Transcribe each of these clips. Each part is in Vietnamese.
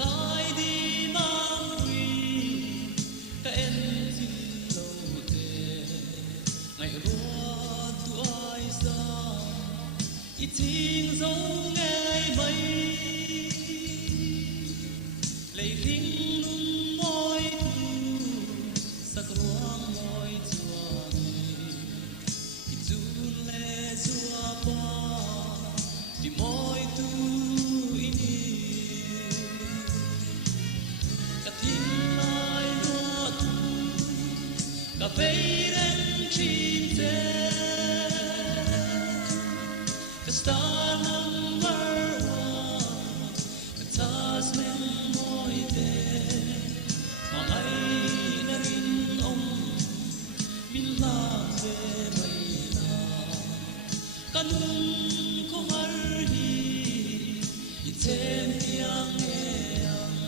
lai đi mang quy ka en tin lo te ngày rua tu ai sa i ting zo ngày bay lấy khinh lung môi tu sắc ruang môi chuang i chun le chua pa di môi tu ini ka tin lai lo tu ka vei ren chin te ka star number one ka tas men môi te mà ai na rin om min la ve mai na kanun ko har hi i tem piang e ang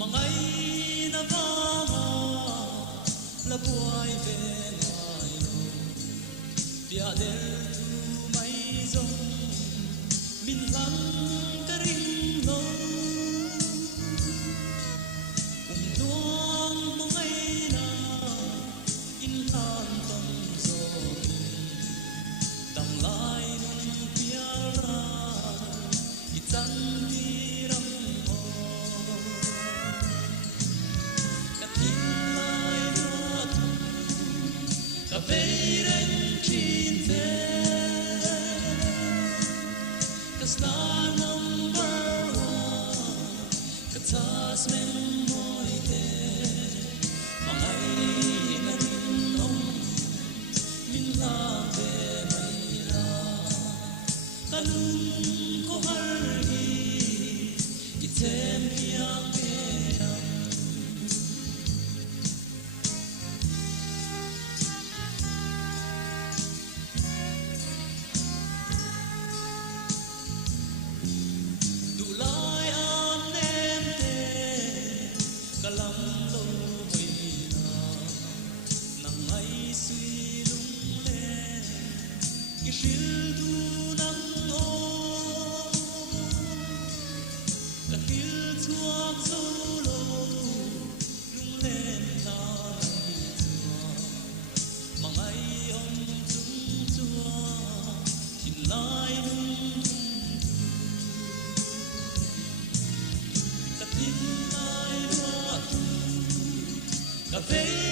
mangai na va la buai ve ngai lo pia del tu mai zong min lam ka ring lo tuang mangai na in tan tâm rồi tang lai nun pia ra i chan ti ram mo ka tin lai lo tu ka vei ren chin te ka star number one ka tas men môi te mà ai na rin om min la ve mai la kanun ko har hi i tem piang e ang du lai an nem te ka lam lo mai na nang ai suy lung le ki shil du nang o ka hil chuak zo lo lung len na nai chua mang ai om chung chua hin lai lung ka tin lai lo tu ka vei